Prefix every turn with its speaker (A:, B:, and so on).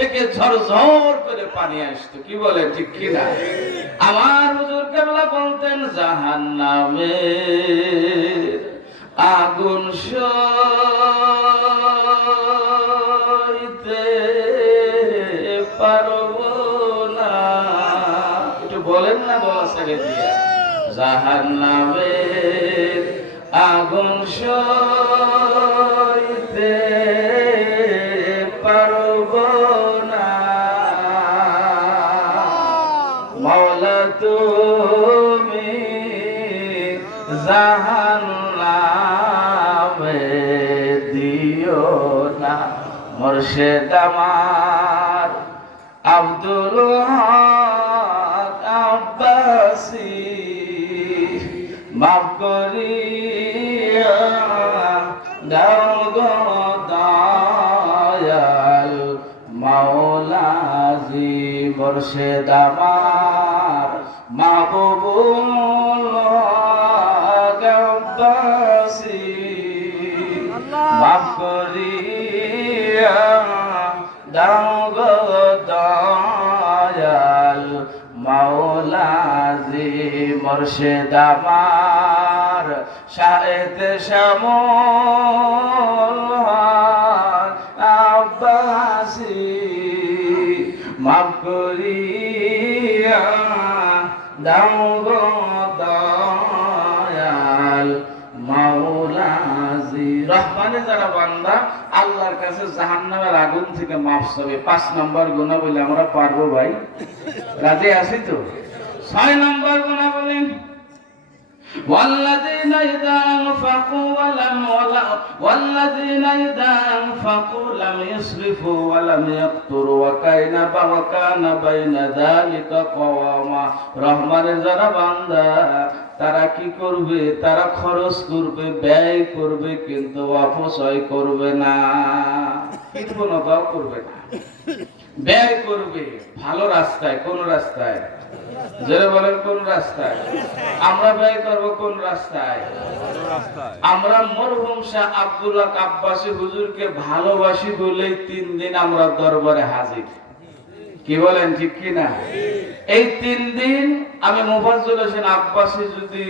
A: থেকে ঝরঝর করে পানি আসতো। কি বলে, ঠিক কি না আমার হুজুর কেবলা বলতেন জাহান নামে আগুন সইতে পারব না। একটু বলেন না বাবা ছেড়ে দিয়ে। জাহান নামে আগুন সইতে পারব না। মাওলা তুমি জাহান্নামে দিও না। মুর্শিদ আমার আব্দুল হক আব্বাসি মাফ করিয়া মাওলাজি মুর্শিদ আমার মাহবুবুল হক আব্বাসি। মাফ করিয়া মাওলাজি মুর্শিদ আমার। শাহেদ শ্যামল হক আব্বাসি মাফ করিয়া দাও গো দয়াল মাওলাজি রহমানে যারা বান্দা, আল্লাহর কাছে জাহান্নামের আগুন থেকে মাফ চাবে। পাঁচ নম্বর গুণা বলে আমরা পারব ভাই। রাজি আছি তো? ছয় নম্বর গুণা বলেন। والذين إذا أنفقوا ولم ولا والذين إذا أنفقوا لم يسرفوا ولم يقتروا وكان وكان بين ذلك قواما রহমানের যারা বান্দা তারা কি করবে তারা খরচ করবে ব্যয় করবে কিন্তু অপচয় করবে না কৃপণতাও করবে না ব্যয় করবে ভালো রাস্তায়, কোন রাস্তায়? জোরে বলেন, কোন রাস্তায়? আমরা ব্যয় করব কোন রাস্তায়? আমরা মরহুম শাহ আব্দুল্লাহ আব্বাসী হুজুরকে ভালোবাসি বলেই তিন দিন আমরা দরবারে হাজির। কি বলেন, ঠিক কি না এই তিন দিন আমি মুফাজ্জল হোসেন আব্বাসী যদি